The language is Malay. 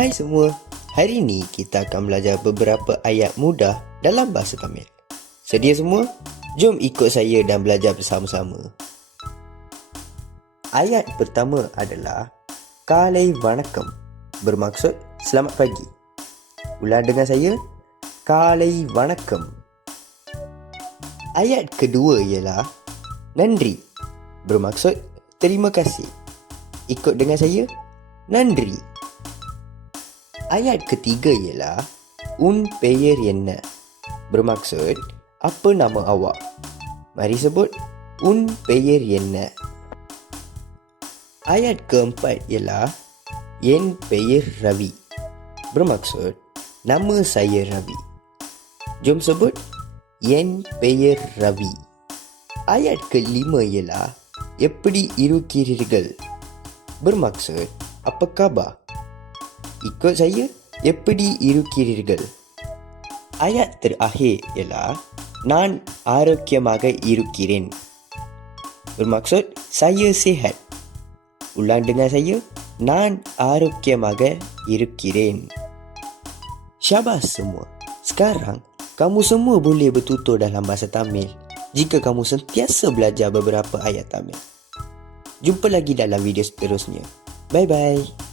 Hai semua, hari ini kita akan belajar beberapa ayat mudah dalam bahasa Tamil. Sedia semua? Jom ikut saya dan belajar bersama-sama. Ayat pertama adalah Kalai Vanakkam bermaksud selamat pagi. Ulang dengan saya, Kalai Vanakkam. Ayat kedua ialah Nandri bermaksud terima kasih. Ikut dengan saya, Nandri. Ayat ketiga ialah Un peyer yenna bermaksud apa nama awak? Mari sebut Un peyer yenna. Ayat keempat ialah Yen peyer Ravi bermaksud nama saya Ravi. Jom sebut Yen peyer Ravi. Ayat kelima ialah Eppadi irukirீர்கள் bermaksud apa khabar? Ikut saya, எப்படி இருக்கிறீர்கள்? Ayat terakhir ialah நான் ஆரோக்கியமாக இருக்கிறேன். Bermaksud saya sihat. Ulang dengan saya, நான் ஆரோக்கியமாக இருக்கிறேன். Syabas semua. Sekarang, kamu semua boleh bertutur dalam bahasa Tamil jika kamu sentiasa belajar beberapa ayat Tamil. Jumpa lagi dalam video seterusnya. Bye-bye.